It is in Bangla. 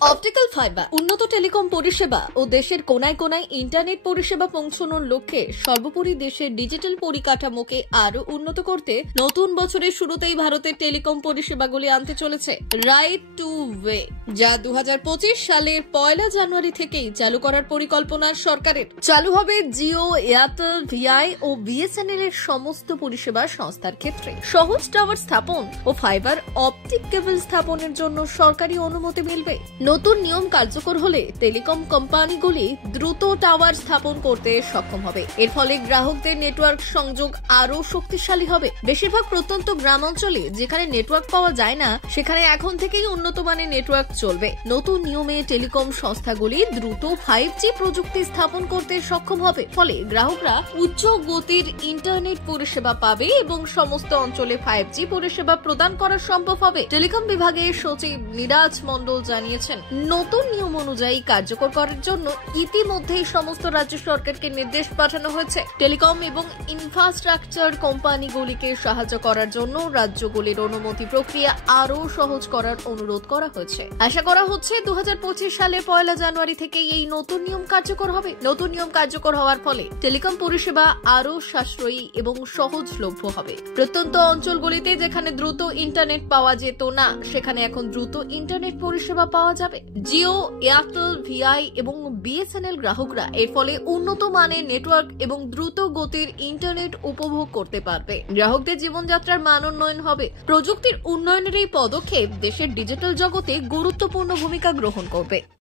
অপটিক্যাল ফাইবার উন্নত টেলিকম পরিষেবা ও দেশের কোনায় কোনায় ইন্টারনেট পরিষেবা পৌঁছানোর লক্ষ্যে সর্বোপরি দেশের ডিজিটাল পরিকাঠামোকে আরো উন্নত করতে নতুন বছরের শুরুতেই ভারতের টেলিকম পরিষেবাগুলি আনতে চলেছে রাইট টু ওয়ে, যা 2025 সালের 1 জানুয়ারি থেকেই চালু করার পরিকল্পনা সরকারের। চালু হবে জিও, এয়ারটেল, ভিআই ও বিএসএনএল এর সমস্ত পরিষেবা সংস্থার ক্ষেত্রে। সহজ টাওয়ার স্থাপন ও ফাইবার অপটিক কেবল স্থাপনের জন্য সরকারি অনুমতি মিলবে। নতুন নিয়ম কার্যকর হলে টেলিকম কোম্পানিগুলি দ্রুত টাওয়ার স্থাপন করতে সক্ষম হবে। এর ফলে গ্রাহকদের নেটওয়ার্ক সংযোগ আরো শক্তিশালী হবে। বেশিরভাগ প্রত্যন্ত গ্রামাঞ্চলে যেখানে নেটওয়ার্ক পাওয়া যায় না, সেখানে এখন থেকেই উন্নত মানের নেটওয়ার্ক চলবে। নতুন নিয়মে টেলিকম সংস্থাগুলি দ্রুত 5G প্রযুক্তি স্থাপন করতে সক্ষম হবে। ফলে গ্রাহকরা উচ্চ গতির ইন্টারনেট পরিষেবা পাবে এবং সমস্ত অঞ্চলে 5G পরিষেবা প্রদান করা সম্ভব হবে। টেলিকম বিভাগের সচিব নিরাজ মণ্ডল জানিয়েছেন, নতুন নিয়ম অনুযায়ী কার্যকর করার জন্য ইতিমধ্যেই সমস্ত রাজ্য সরকারকে নির্দেশ পাঠানো হয়েছে। টেলিকম এবং ইনফ্রাস্ট্রাকচার কোম্পানিগুলিকে সাহায্য করার জন্য রাজ্যগুলির অনুমতি প্রক্রিয়া আরো সহজ করার অনুরোধ করা হয়েছে। আশা করা হচ্ছে 2025 সালে 1 জানুয়ারি থেকে এই নতুন নিয়ম কার্যকর হবে। নতুন নিয়ম কার্যকর হওয়ার ফলে টেলিকম পরিষেবা আরো সাশ্রয়ী এবং সহজলভ্য হবে। প্রত্যন্ত অঞ্চলগুলিতে যেখানে দ্রুত ইন্টারনেট পাওয়া যেত না, সেখানে এখন দ্রুত ইন্টারনেট পরিষেবা পাওয়া যাবে। জিও, এয়ারটেল, ভিআই এবং বিএসএনএল গ্রাহকরা এর ফলে উন্নত মানের নেটওয়ার্ক এবং দ্রুত গতির ইন্টারনেট উপভোগ করতে পারবে। গ্রাহকদের জীবনযাত্রার মান উন্নয়ন হবে। প্রযুক্তির উন্নয়নের এই পদক্ষেপ দেশের ডিজিটাল জগতে গুরুত্বপূর্ণ ভূমিকা গ্রহণ করবে।